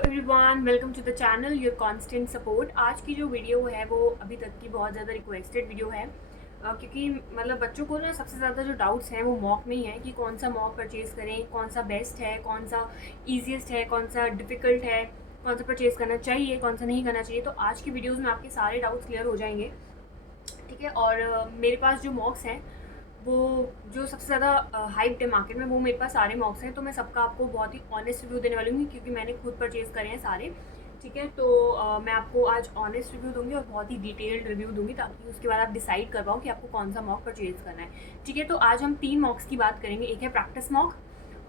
Everyone, welcome to the channel your constant support. आज की जो वीडियो है वो अभी तक की बहुत ज़्यादा रिक्वेस्टेड वीडियो है क्योंकि मतलब बच्चों को ना सबसे ज़्यादा जो डाउट्स हैं वो मॉक में ही है कि कौन सा मॉक परचेज़ करें, कौन सा बेस्ट है, कौन सा ईजीएस्ट है, कौन सा डिफ़िकल्ट है, कौन सा परचेज़ करना चाहिए, कौन सा नहीं करना चाहिए। तो आज की वीडियोज़ में आपके सारे डाउट्स क्लियर हो जाएंगे, ठीक है। और मेरे पास जो मॉक्स हैं वो जो सबसे ज़्यादा हाइप्ड है मार्केट में, वो मेरे पास सारे मॉक्स हैं। तो मैं सबका आपको बहुत ही ऑनेस्ट रिव्यू देने वाली हूँ क्योंकि मैंने खुद परचेज़ करे हैं सारे, ठीक है। तो मैं आपको आज ऑनेस्ट रिव्यू दूंगी और बहुत ही डिटेल्ड रिव्यू दूंगी ताकि उसके बाद आप डिसाइड कर पाओ कि आपको कौन सा मॉक परचेज़ करना है, ठीक है। तो आज हम 3 मॉक्स की बात करेंगे। एक है प्रैक्टिस मॉक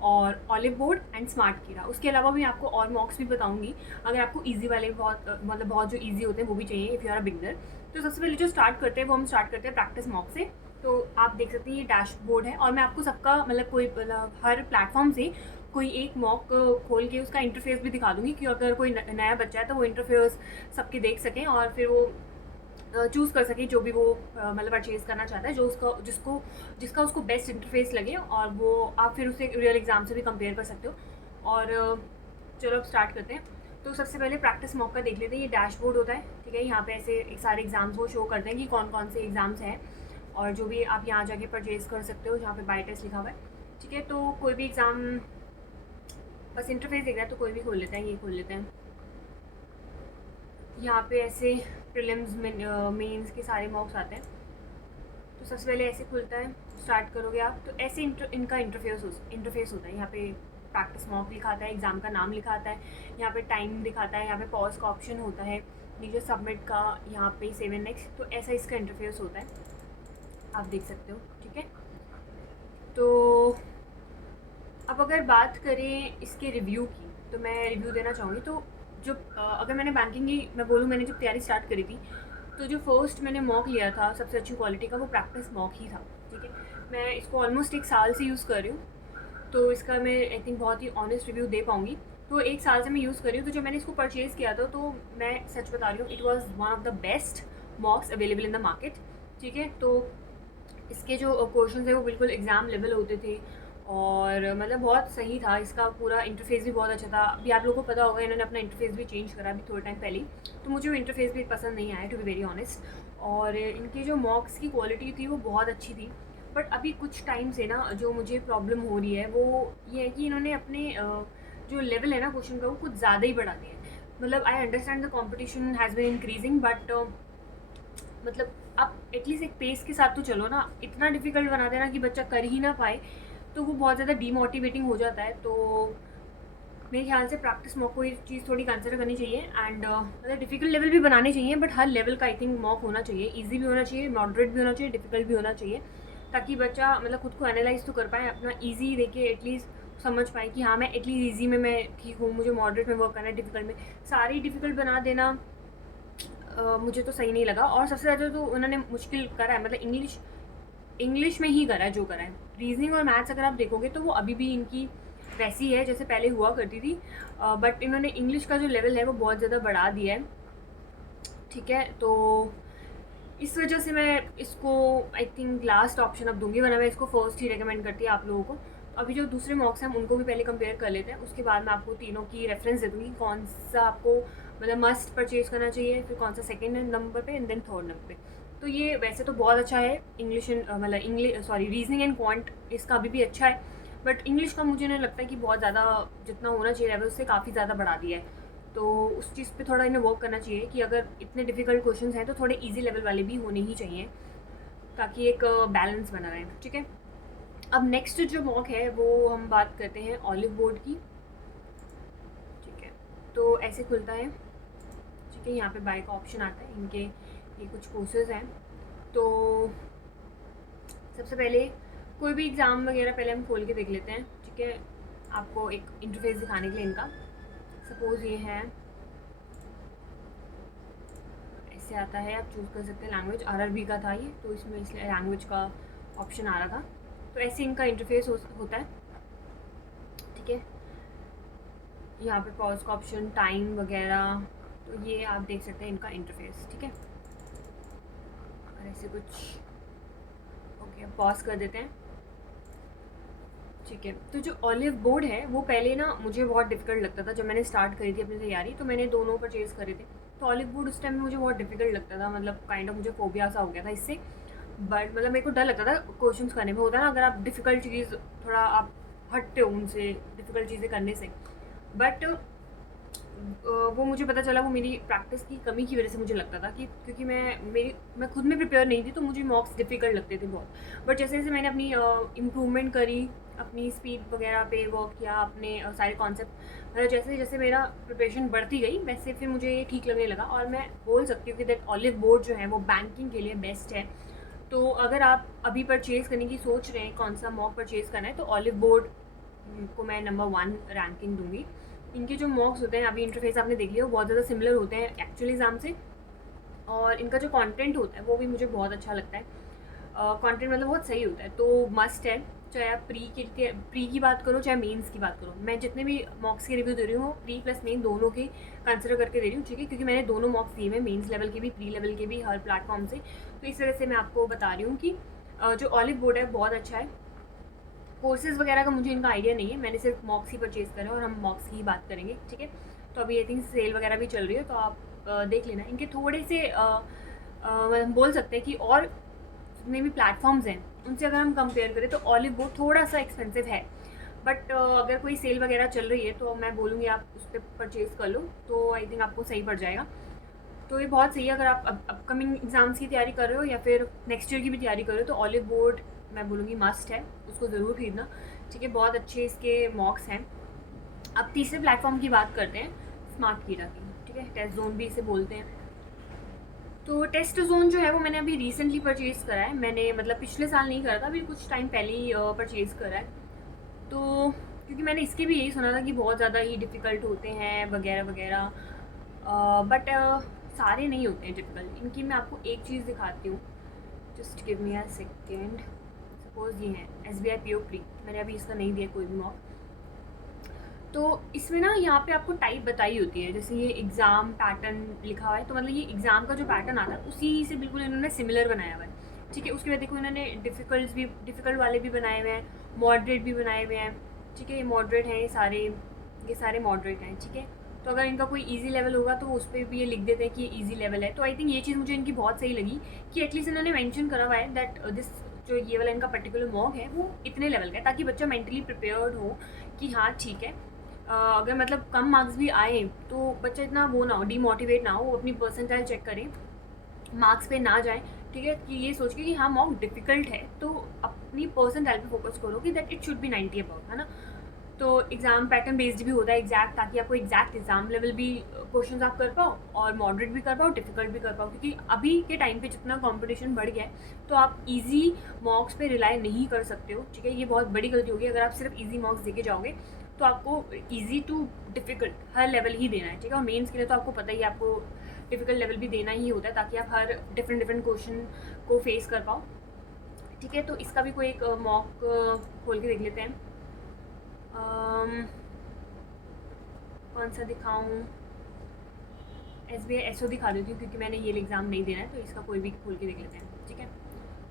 और ऑलिव बोर्ड एंड स्मार्ट कीड़ा। उसके अलावा भी आपको और मॉक्स भी बताऊंगी अगर आपको ईजी वाले बहुत जो ईजी होते हैं वो भी चाहिए if you are a beginner. तो सबसे पहले जो स्टार्ट करते हैं वो हम स्टार्ट करते हैं प्रैक्टिस मॉक से। तो आप देख सकते हैं ये डैशबोर्ड है और मैं आपको सबका कोई हर प्लेटफॉर्म से कोई एक मॉक खोल के उसका इंटरफेस भी दिखा दूंगी कि अगर कोई नया बच्चा है तो वो इंटरफेस सबके देख सकें और फिर वो चूज़ कर सके जो भी वो परचेज़ करना चाहता है, जो उसका जिसका उसको बेस्ट इंटरफेस लगे, और वो आप फिर उसे रियल एग्ज़ाम से भी कंपेयर कर सकते हो। और चलो अब स्टार्ट करते हैं। तो सबसे पहले प्रैक्टिस मॉक का देख लेते हैं। ये डैशबोर्ड होता है, ठीक है। यहाँ पे ऐसे सारे एग्ज़ाम्स वो शो करते हैं कि कौन कौन से एग्ज़ाम्स हैं और जो भी आप यहाँ जाके परचेज़ कर सकते हो जहाँ पे बाय टेस्ट लिखा हुआ है, ठीक है। तो कोई भी एग्ज़ाम बस इंटरफेस देख रहा है तो कोई भी खोल लेते हैं, ये खोल लेते हैं। यहाँ पे ऐसे प्रीलिम्स मेंस के सारे मॉक्स आते हैं। तो सबसे पहले ऐसे खुलता है, स्टार्ट करोगे आप तो ऐसे इनका इंटरफेस होता है। यहाँ पे प्रैक्टिस मॉक लिखा आता है, एग्ज़ाम का नाम लिखा आता है, यहाँ पे टाइम दिखाता है, यहाँ पे पॉज का ऑप्शन होता है, नीचे सबमिट का, यहाँ पे सेव एंड नेक्स्ट। तो ऐसा इसका इंटरफेस होता है, आप देख सकते हो, ठीक है। तो अब अगर बात करें इसके रिव्यू की तो मैं रिव्यू देना चाहूँगी। तो जो अगर मैंने बैंकिंग की मैं बोलूँ, मैंने जब तैयारी स्टार्ट करी थी तो जो फर्स्ट मैंने मॉक लिया था सबसे अच्छी क्वालिटी का वो प्रैक्टिस मॉक ही था, ठीक है। मैं इसको ऑलमोस्ट 1 साल से यूज़ कर रही हूँ, तो इसका मैं आई थिंक बहुत ही ऑनेस्ट रिव्यू दे पाऊँगी। तो 1 साल से मैं यूज़ कर रही हूँ। तो जब मैंने इसको परचेज़ किया था तो मैं सच बता रही हूँ, it was one of the best मॉक्स available in the market, ठीक है। तो इसके जो क्वेश्चन है वो बिल्कुल एग्ज़ाम लेवल होते थे और बहुत सही था। इसका पूरा इंटरफेस भी बहुत अच्छा था। अभी आप लोगों को पता होगा इन्होंने अपना इंटरफेस भी चेंज करा अभी थोड़े टाइम पहले ही, तो मुझे वो इंटरफेस भी पसंद नहीं आया टू बी वेरी ऑनेस्ट। और इनकी जो मॉक्स की क्वालिटी थी वो बहुत अच्छी थी। बट अभी कुछ टाइम से ना जो मुझे प्रॉब्लम हो रही है वो ये है कि इन्होंने अपने जो लेवल है ना क्वेश्चन का वो कुछ ज़्यादा ही बढ़ा दिया है। I understand the competition has been increasing, but आप एटलीस्ट एक पेस के साथ तो चलो ना। इतना डिफ़िकल्ट बना देना कि बच्चा कर ही ना पाए तो वो बहुत ज़्यादा डीमोटिवेटिंग हो जाता है। तो मेरे ख्याल से प्रैक्टिस मॉक को ये चीज़ थोड़ी कंसिडर करनी चाहिए एंड डिफ़िकल्ट लेवल भी बनाने चाहिए, बट हर लेवल का आई थिंक मॉक होना चाहिए। ईजी भी होना चाहिए, मॉडरेट भी होना चाहिए, डिफ़िकल्ट भी होना चाहिए, ताकि बच्चा खुद को एनालाइज तो कर पाए, अपना ईजी देके एटलीस्ट समझ पाए कि हाँ मैं एटलीस्ट ईजी में मैं ठीक हूँ, मुझे मॉडरेट में वर्क करना है, डिफ़िकल्ट में सारी डिफ़िकल्ट बना देना मुझे तो सही नहीं लगा। और सबसे ज़्यादा तो उन्होंने मुश्किल करा है, इंग्लिश में ही करा है जो करा है। रीजनिंग और मैथ्स अगर आप देखोगे तो वो अभी भी इनकी वैसी है जैसे पहले हुआ करती थी, बट इन्होंने इंग्लिश का जो लेवल है वो बहुत ज़्यादा बढ़ा दिया है, ठीक है। तो इस वजह से मैं इसको आई थिंक लास्ट ऑप्शन अब दूंगी, वरना मैं इसको फर्स्ट ही रिकमेंड करती है आप लोगों को। अभी जो दूसरे मॉक्स हैं उनको भी पहले कंपेयर कर लेते हैं, उसके बाद मैं आपको तीनों की रेफरेंस दे दूँगी कौन सा आपको मस्ट परचेज करना चाहिए, फिर कौन सा सेकेंड नंबर पे एंड देन थर्ड नंबर पे। तो ये वैसे तो बहुत अच्छा है। रीजनिंग एंड क्वांट इसका अभी भी अच्छा है, बट इंग्लिश का मुझे नहीं लगता है कि बहुत ज़्यादा जितना होना चाहिए लेवल उससे काफ़ी ज़्यादा बढ़ा दिया है। तो उस चीज़ पे थोड़ा इन्हें वर्क करना चाहिए कि अगर इतने डिफ़िकल्ट क्वेश्चंस हैं तो थोड़े इजी लेवल वाले भी होने ही चाहिए ताकि एक बैलेंस बना रहे, ठीक है। अब नेक्स्ट जो मॉक है वो हम बात करते हैं ऑलिव बोर्ड की, ठीक है। तो ऐसे खुलता है, ठीक है। यहाँ पे बाय का ऑप्शन आता है, इनके ये कुछ कोर्सेज हैं। तो सबसे पहले कोई भी एग्ज़ाम वगैरह पहले हम खोल के देख लेते हैं, ठीक है। आपको एक इंटरफेस दिखाने के लिए इनका, सपोज़ ये है, ऐसे आता है। आप चूज़ कर सकते हैं लैंग्वेज, आरआरबी का था ये तो इसमें इसलिए लैंग्वेज का ऑप्शन आ रहा था। तो ऐसे इनका इंटरफेस होता है, ठीक है। यहाँ पे पॉज का ऑप्शन, टाइम वगैरह, तो ये आप देख सकते हैं इनका इंटरफेस, ठीक है। और ऐसे कुछ ओके पॉज कर देते हैं। ठीक है, तो जो ऑलिव बोर्ड है वो पहले ना मुझे बहुत डिफ़िकल्ट लगता था। जब मैंने स्टार्ट करी थी अपनी तैयारी, तो मैंने दोनों परचेज़ करे थे। तो ऑलिव बोर्ड उस टाइम में मुझे बहुत डिफ़िकल्ट लगता था, मतलब काइंड ऑफ मुझे फ़ोबिया सा हो गया था इससे। बट मतलब मेरे को डर लगता था क्वेश्चंस करने में। होता है ना, अगर आप डिफ़िकल्ट चीज़ थोड़ा आप हटते हो उनसे, डिफ़िकल्ट चीज़ें करने से। बट वो मुझे पता चला वो मेरी प्रैक्टिस की कमी की वजह से मुझे लगता था कि क्योंकि मैं खुद में प्रिपेयर नहीं थी, तो मुझे मॉक्स डिफ़िकल्ट लगते थे बहुत। बट जैसे-जैसे मैंने अपनी इम्प्रूवमेंट करी, अपनी स्पीड वगैरह पे वर्क किया, अपने सारे कॉन्सेप्ट मतलब जैसे-जैसे मेरा प्रिपरेशन बढ़ती गई, वैसे फिर मुझे ये ठीक लगने लगा। और मैं बोल सकती हूँ कि दैट ऑलिव बोर्ड जो है वो बैंकिंग के लिए बेस्ट है। तो अगर आप अभी परचेज़ करने की सोच रहे हैं, कौन-सा मॉक परचेज़ करना है, तो ऑलिव बोर्ड को मैं नंबर 1 रैंकिंग दूँगी। इनके जो मॉक्स होते हैं, अभी इंटरफेस आपने देख लिया, वो बहुत ज़्यादा सिमिलर होते हैं एक्चुअल एग्ज़ाम से। और इनका जो कंटेंट होता है वो भी मुझे बहुत अच्छा लगता है। कंटेंट मतलब बहुत सही होता है, तो मस्ट है। चाहे आप प्री की बात करो, चाहे मेंस की बात करो। मैं जितने भी मॉक्स के रिव्यू दे रही हूँ, प्री प्लस मेन दोनों के कंसिडर करके दे रही हूँ, ठीक है? क्योंकि मैंने दोनों मॉक्स दिए हैं, मेंस लेवल के भी, प्री लेवल के भी, हर प्लेटफॉर्म से। तो इस वजह से मैं आपको बता रही हूँ कि जो ऑलिव बोर्ड है बहुत अच्छा है। कोर्सेज़ वगैरह का मुझे इनका आइडिया नहीं है, मैंने सिर्फ मॉक्स ही परचेज़ करे और हम मॉक्स की ही बात करेंगे, ठीक है? तो अभी आई थिंक सेल वगैरह भी चल रही है, तो आप देख लेना। इनके थोड़े से हम बोल सकते हैं कि और जितने भी प्लेटफॉर्म्स हैं, उनसे अगर हम कंपेयर करें तो ऑलिव बोर्ड थोड़ा सा एक्सपेंसिव है। बट अगर कोई सेल वगैरह चल रही है तो मैं बोलूँगी आप उस पर परचेज़ कर लो, तो आई थिंक आपको सही पड़ जाएगा। तो ये बहुत सही है अगर आप अपकमिंग एग्ज़ाम्स की तैयारी कर रहे हो या फिर नेक्स्ट ईयर की भी तैयारी कर रहे हो, तो ऑलिव बोर्ड मैं बोलूँगी मस्ट है, उसको ज़रूर खरीदना, ठीक है? बहुत अच्छे इसके मॉक्स हैं। अब तीसरे प्लेटफॉर्म की बात करते हैं, स्मार्ट कीड़ा की, ठीक है? टेस्ट जोन भी इसे बोलते हैं। तो टेस्ट जोन जो है वो मैंने अभी रिसेंटली परचेज़ करा है। मैंने मतलब पिछले साल नहीं करा था, अभी कुछ टाइम पहले ही परचेज़ करा है। तो क्योंकि मैंने इसके भी यही सुना था कि बहुत ज़्यादा ही डिफ़िकल्ट होते हैं वगैरह वगैरह, बट सारे नहीं होते हैं डिफ़िकल्ट। इनकी मैं आपको एक चीज़ दिखाती हूँ, just give me a second. Suppose ये है SBI PO प्री, मैंने अभी इसका नहीं दिया कोई भी मॉक। तो इसमें ना यहाँ पे आपको टाइप बताई होती है, जैसे ये एग्ज़ाम पैटर्न लिखा हुआ है, तो मतलब ये एग्ज़ाम का जो पैटर्न आता है उसी से बिल्कुल इन्होंने सिमिलर बनाया हुआ है, ठीक है? उसके बाद देखो इन्होंने डिफ़िकल्ट वाले भी बनाए हुए हैं, मॉडरेट भी बनाए हुए हैं, ठीक है? ये मॉडरेट हैं, ये सारे मॉडरेट हैं, ठीक है? तो अगर इनका कोई ईज़ी लेवल होगा तो उस पर भी ये लिख देते हैं कि ये ईज़ी लेवल है। तो आई थिंक ये चीज़ मुझे इनकी बहुत सही लगी कि एटलीस्ट इन्होंने मेंशन करा हुआ है दैट दिस जो ये वाला इनका पर्टिकुलर मॉक है वो इतने लेवल का है, ताकि बच्चा मेंटली प्रिपेयर्ड हो कि हाँ ठीक है, अगर मतलब कम मार्क्स भी आए तो बच्चा इतना वो ना हो, डीमोटिवेट ना हो, वो अपनी परसेंटाइल चेक करे, मार्क्स पे ना जाए, ठीक है? कि ये सोच के कि हाँ मॉक डिफ़िकल्ट है, तो अपनी परसेंटाइल पे फोकस करो कि that it should be 90 above, है ना? तो एग्ज़ाम पैटर्न बेस्ड भी होता है एग्जैक्ट, ताकि आपको एग्जैक्ट एग्ज़ाम लेवल भी क्वेश्चंस आप कर पाओ और मॉडरेट भी कर पाओ, डिफ़िकल्ट भी कर पाओ, क्योंकि अभी के टाइम पे जितना कंपटीशन बढ़ गया है, तो आप इजी मॉक्स पे रिलाई नहीं कर सकते हो, ठीक है? ये बहुत बड़ी गलती होगी अगर आप सिर्फ इजी मॉक्स देके जाओगे। तो आपको इजी टू डिफ़िकल्ट हर लेवल ही देना है, ठीक है? और मेंस के लिए तो आपको पता ही है, आपको डिफ़िकल्ट लेवल भी देना ही होता है, ताकि आप हर डिफरेंट क्वेश्चन को फेस कर पाओ, ठीक है? तो इसका भी कोई एक मॉक खोल के देख लेते हैं। कौन सा दिखाऊँ? SBI SO दिखा देती हूँ, क्योंकि मैंने ये एग्ज़ाम नहीं देना है, तो इसका कोई भी खोल के देख लेते हैं, ठीक है?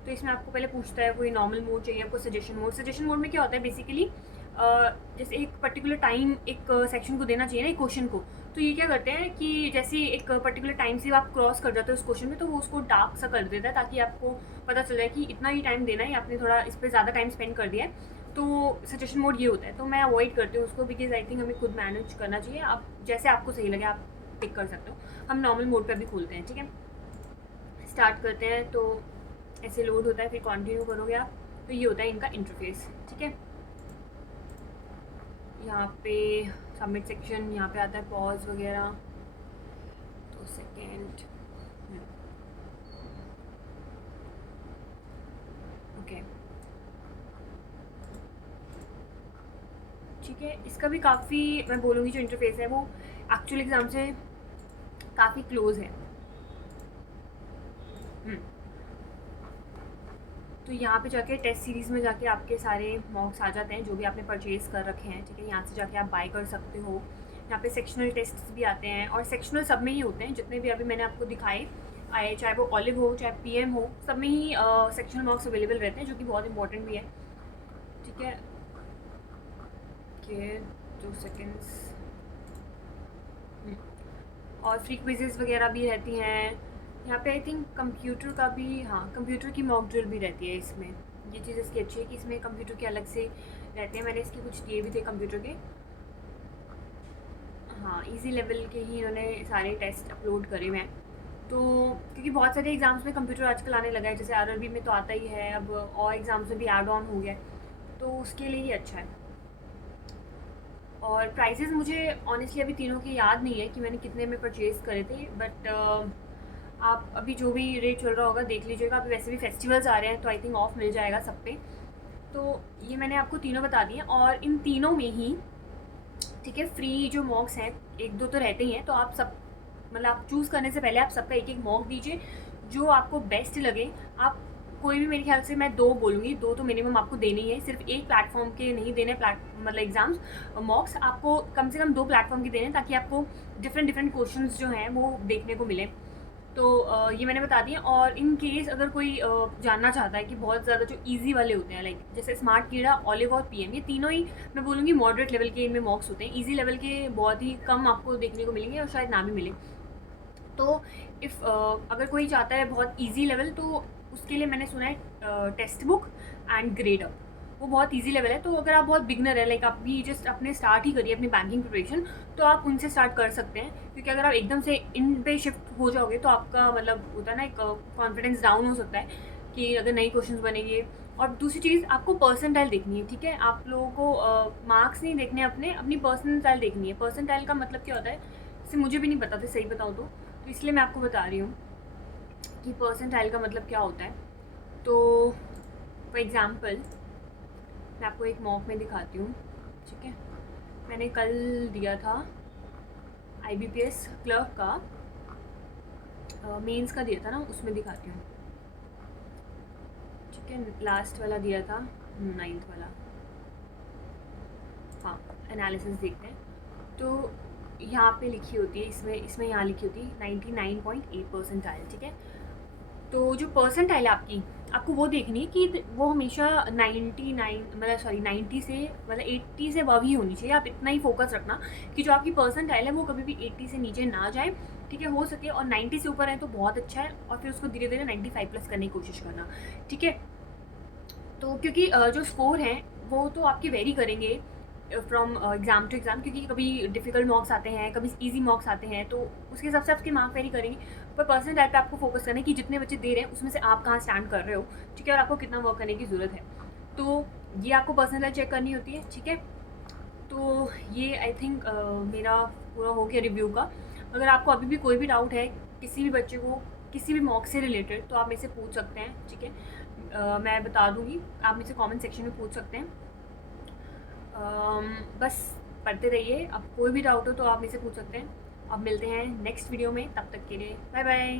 तो इसमें आपको पहले पूछता है कोई नॉर्मल मोड चाहिए, आपको सजेशन मोड में क्या होता है बेसिकली, जैसे एक पर्टिकुलर टाइम एक सेक्शन को देना चाहिए ना, एक क्वेश्चन को, तो ये क्या करते हैं कि जैसे एक पर्टिकुलर टाइम से आप क्रॉस कर जाते हो उस क्वेश्चन में, तो वो उसको डार्क सा कर देता है, ताकि आपको पता चल जाए कि इतना ही टाइम देना है, आपने थोड़ा इस पर ज़्यादा टाइम स्पेंड कर दिया है। तो सजेशन मोड ये होता है, तो मैं अवॉइड करती हूँ उसको, बिकॉज आई थिंक हमें खुद मैनेज करना चाहिए। आप जैसे आपको सही लगे आप पिक कर सकते हो। हम नॉर्मल मोड पे भी खोलते हैं, ठीक है? स्टार्ट करते हैं, तो ऐसे लोड होता है, फिर कंटिन्यू करोगे आप, तो ये होता है इनका इंटरफेस, ठीक है? यहाँ पे सबमिट सेक्शन, यहाँ पे आता है पॉज वगैरह, तो सेकेंड, ओके, ठीक है? इसका भी काफ़ी मैं बोलूँगी जो इंटरफेस है वो एक्चुअल एग्ज़ाम से काफ़ी क्लोज है। तो यहाँ पे जाके टेस्ट सीरीज़ में जाके आपके सारे मॉक्स आ जाते हैं जो भी आपने परचेज़ कर रखे हैं, ठीक है? यहाँ से जाके आप बाय कर सकते हो। यहाँ पे सेक्शनल टेस्ट्स भी आते हैं, और सेक्शनल सब में ही होते हैं, जितने भी अभी मैंने आपको दिखाए आए, चाहे वो ऑलिव हो चाहे PM हो, सब में ही सेक्शनल मॉक्स अवेलेबल रहते हैं, जो कि बहुत इंपॉर्टेंट भी है, ठीक है? Okay, 2 seconds. और फ्री क्विजेज़ वगैरह भी रहती हैं यहाँ पे। आई थिंक कंप्यूटर का भी, हाँ, कंप्यूटर की मॉक ड्रिल भी रहती है इसमें। ये चीज़ इसकी अच्छी है कि इसमें कंप्यूटर के अलग से रहते हैं। मैंने इसके कुछ दिए भी थे कंप्यूटर के। हाँ, इजी लेवल के ही इन्होंने सारे टेस्ट अपलोड करे हुए हैं। तो क्योंकि बहुत सारे एग्ज़ाम्स में कंप्यूटर आजकल आने लगा है, जैसे आरआरबी में तो आता ही है, अब और एग्ज़ाम्स में भी ऐड ऑन हो गया है, तो उसके लिए ही अच्छा है। और प्राइसेस मुझे ऑनेस्टली अभी तीनों की याद नहीं है कि मैंने कितने में परचेज़ करे थे, बट आप अभी जो भी रेट चल रहा होगा देख लीजिएगा। अभी वैसे भी फेस्टिवल्स आ रहे हैं तो आई थिंक ऑफ मिल जाएगा सब पे। तो ये मैंने आपको तीनों बता दिए, और इन तीनों में ही ठीक है, फ्री जो मॉक्स हैं 1-2 तो रहते ही हैं, तो आप सब मतलब आप चूज़ करने से पहले आप सबका एक एक मॉक दीजिए, जो आपको बेस्ट लगे। आप कोई भी, मेरे ख्याल से मैं 2 बोलूँगी, 2 तो मिनिमम आपको देने ही है। सिर्फ एक प्लेटफॉर्म के नहीं देने, मतलब एग्ज़ाम्स मॉक्स आपको कम से कम 2 प्लेटफॉर्म के देने हैं, ताकि आपको डिफरेंट डिफरेंट क्वेश्चंस जो हैं वो देखने को मिले। तो ये मैंने बता दिया। और इन केस अगर कोई जानना चाहता है कि बहुत ज़्यादा जो इजी वाले होते हैं, लाइक जैसे स्मार्ट कीड़ा, ऑलिव और पीएम, ये तीनों ही मैं बोलूँगी मॉडरेट लेवल के इनमें मॉक्स होते हैं। इजी लेवल के बहुत ही कम आपको देखने को मिलेंगे, और शायद ना भी मिले। तो अगर कोई चाहता है बहुत इजी लेवल, तो उसके लिए मैंने सुना है text book and grade up, वो बहुत इजी लेवल है। तो अगर आप बहुत बिगनर है, लाइक आप भी जस्ट अपने स्टार्ट ही करिए अपनी बैंकिंग प्रिपरेशन, तो आप उनसे स्टार्ट कर सकते हैं। क्योंकि अगर आप एकदम से इन पे शिफ्ट हो जाओगे तो आपका मतलब होता है ना, एक कॉन्फिडेंस डाउन हो सकता है कि अगर नई क्वेश्चंस बनेंगे। और दूसरी चीज़, आपको पर्सेंटाइल देखनी है, ठीक है। आप लोगों को मार्क्स नहीं देखने अपनी पर्सेंटाइल देखनी है। पर्सेंटाइल का मतलब क्या होता है, इसे मुझे भी नहीं पता था, सही बताऊँ तो इसलिए मैं आपको बता रही हूँ कि परसेंटाइल का मतलब क्या होता है। तो फॉर एग्ज़ाम्पल मैं आपको एक मॉक में दिखाती हूँ, ठीक है। मैंने कल दिया था IBPS क्लर्क का, मेंस का दिया था ना, उसमें दिखाती हूँ, ठीक है। लास्ट वाला दिया था, 9th वाला। हाँ, एनालिसिस देखते हैं। तो यहाँ पे लिखी होती है, इसमें यहाँ लिखी होती है 99.8 परसेंटाइल, ठीक है। तो जो परसेंटाइल है आपकी, आपको वो देखनी है कि वो हमेशा 90 से मतलब 80 से अबव ही होनी चाहिए। आप इतना ही फोकस रखना कि जो आपकी परसेंटाइल है वो कभी भी 80 से नीचे ना जाए, ठीक है। हो सके और 90 से ऊपर है तो बहुत अच्छा है, और फिर उसको धीरे धीरे 95 प्लस करने की कोशिश करना, ठीक है। तो क्योंकि जो स्कोर हैं वो तो आपके वेरी करेंगे फ्रॉम एग्ज़ाम टू एग्ज़ाम, क्योंकि कभी डिफ़िकल्ट मॉक्स आते हैं, कभी इजी मॉक्स आते हैं, तो उसके हिसाब से आपके मार्क वेरी करेंगे। पर परसेंटाइल पे आपको फोकस करना है कि जितने बच्चे दे रहे हैं उसमें से आप कहाँ स्टैंड कर रहे हो, ठीक है, और आपको कितना वर्क करने की ज़रूरत है। तो ये आपको परसेंटाइल चेक करनी होती है, ठीक है। तो ये आई थिंक मेरा पूरा हो गया रिव्यू का। अगर आपको अभी भी कोई भी डाउट है किसी भी बच्चे को किसी भी मॉक से रिलेटेड, तो आप मेरे से पूछ सकते हैं, ठीक है। मैं बता दूँगी, आप मुझसे कमेंट सेक्शन में पूछ सकते हैं। बस पढ़ते रहिए। अब कोई भी डाउट हो तो आप मुझसे पूछ सकते हैं। अब मिलते हैं नेक्स्ट वीडियो में, तब तक के लिए बाय बाय।